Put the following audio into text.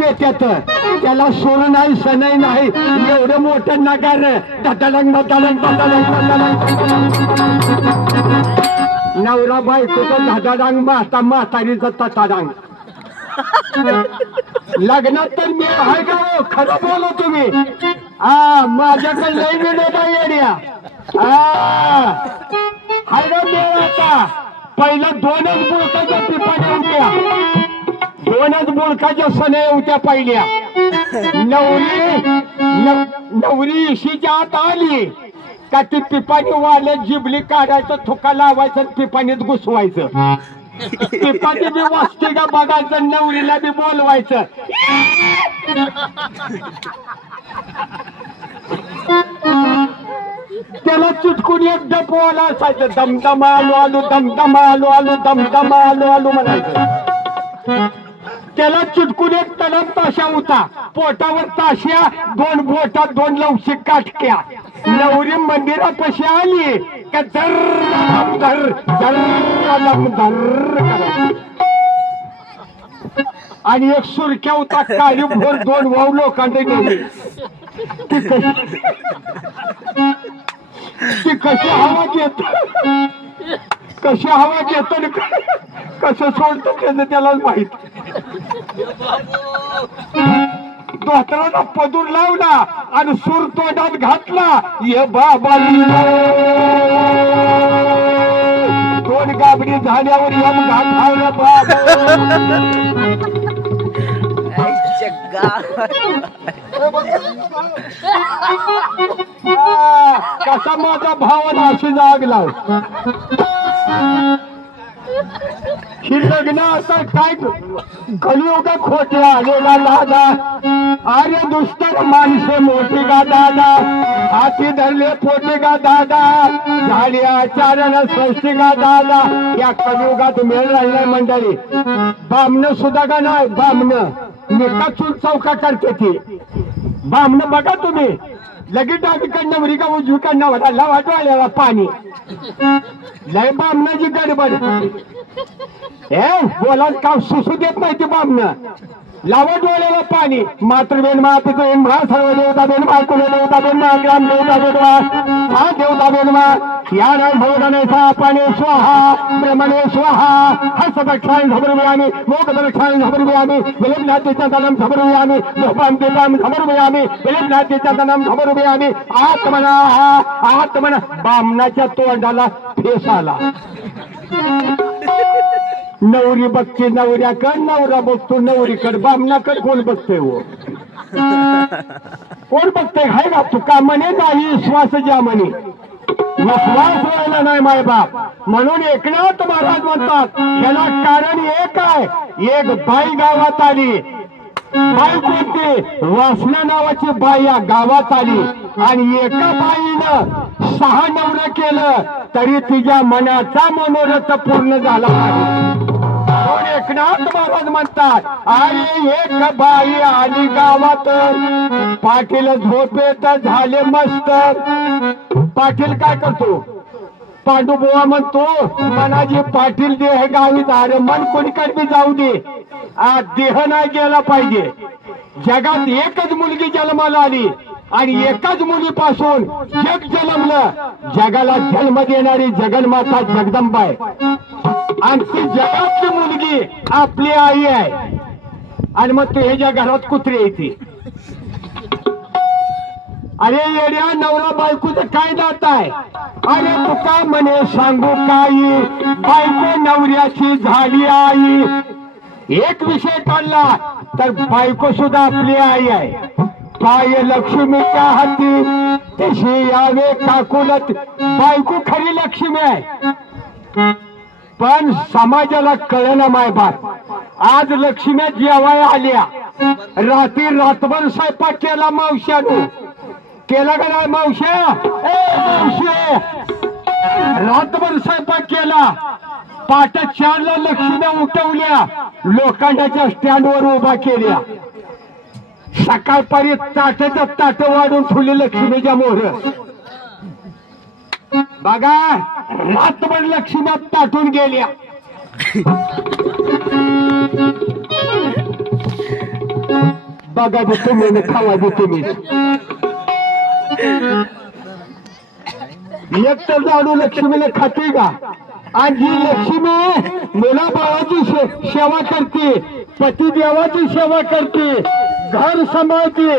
पेट्यात त्याला सोड नाही सनई नाही एवढं मोठं नगार दटाडंग दटाडंग दटाडंग दटाडंग नवरा बायकोचा धडाडांग म्हातारीचा तटाडांग लग्नात तर मी आहे का हो? खरं बोलो तुम्ही माझ्याकडे लई मिळत येड्या हाय ना मेळ आता पहिलं दोनच बोलकाच्या पिपाण्या होत्या दोनच बोलकाच्या सने होत्या पहिल्या नवरी इशीच्या आत आली का ती पिपाणी वाढत जिबली काढायचं थुका लावायचं पिपाणीत घुसवायचं पिपाणी बी वाचते का बघायचं नवरीला बी बोलवायचं त्याला चुटकून एक डपवाला असायचं दमदमा आलो आलो दमदमा आलो आलो दमदमा आलो आलो म्हणायचं त्याला चुटकून एक तलम ताशा होता पोटावर ताश्या दोन बोटात दोन लवशिक काटक्या नवरी मंदिरापाशी आली का धर धर धर धर आणि एक सुरक्या होता काळी भोर दोन वाव लोकांनी नेली ती कशी हवा घेत कशी हवा घेत कसं सोडतं त्याचं त्यालाच माहित धोत्राला पदूर लावला आणि सूर तोंडात घातला ये बाबा दोन गाबडी झाल्यावर यम घातला कसा माझा भावना अशी जागला ही लग्न असं काय कलियुगा खोटे आलेला दादा अरे दुष्टर माणसे मोठी का दादा हाती धरले पोटे का दादा झाली आचारण सृष्टी का दादा या कलियुगात मेळ राहिलाय मंडळी बामण सुद्धा का नाही बामण निका चूल चौका करते ती बामण बघा तुम्ही लगेच डावीकडनं नवरी का उजवीकडनं वाटायला वाटवायला पाणी लय बामणाची गडबड बोला का सुसू देत नाही ते बामण लावा डोळ्याला पाणी मातृबेन मा पितृबेन मा सर्व देवता बेन मा कुल देवता बेन मा ग्राम देवता बेनवा हा देवता बेन मा या नाही भवदाने सा पाणी स्वाहा ब्रह्मणे स्वाहा हस्तदक्षाय समर्पयामि मोक्षदक्षाय समर्पयामि विलग्नातीचा तनम समर्पयामि लोपांतिताम समर्पयामि विलग्नातीचा तनम समर्पयामि आत्मना बामणाच्या तोंडाला फेस आला नवरी बघते नवऱ्याकड नवरा बघतो नवरीकड बामणाकड कोण बघतोय हो कोण बघतोय हाय का तुका म्हणे नाही विश्वास ज्या म्हणे विश्वास व्हायला नाही माय बाप म्हणून एकनाथ महाराज म्हणतात याला कारण एक आहे एक बाई गावात आली बाई कोणती वासना नावाची बाई या गावात आली आणि एका बाईनं 6 नवरं केलं तरी तिच्या मनाचा मनोरथ पूर्ण झाला नाही एकनाथ महाराज म्हणतात अरे एक बाई आली गावात पाटील झोपेत झाले मस्त पाटील काय करतो पांडुबुवा म्हणतो मनाजी पाटील देह गावी अरे मन कोणीकडे बी जाऊ दे देह नाही गेला पाहिजे जगात एकच मुलगी जन्माला आली आणि एकाच मुलीपासून जग जन्मलं जगाला जन्म देणारी जगन्माता जगदंबा आहे आणि ती जगातली मुलगी आपली आई आहे आणि मग ते ह्याच्या घरात कुत्रे येते अरे येड्या नवरा बायकोचं काय नातं आहे अरे तू का म्हणे सांगू काही बायको नवऱ्याची झाली आई एक विषय काढला तर बायको सुद्धा आपली आई आहे काय लक्ष्मीच्या हाती तशी यावे काकुलत बायको खरी लक्ष्मी आहे पण समाजाला कळना माय बाप आज लक्ष्म्या जेवाय आल्या रात्रभर स्वयंपाक केला मावश्यानं केला का नाही मावश्या मावशे रात्रभर स्वयंपाक केला पाट 4ला लक्ष्म्या उठवल्या लोखंडाच्या स्टँडवर उभा केल्या सकाळपारी ताटाचं ताट वाढून ठेवली लक्ष्मीच्या मोहर बघा रातभर लक्ष्म्या ताटून गेल्या बघा दे तुम्ही आणि खावा दे तुम्ही. एकटं झाडू लक्ष्मीला खाते का? आणि जी लक्ष्मी मुलाबाळाची सेवा करते, पतिदेवाची सेवा करते, घर सांभाळते,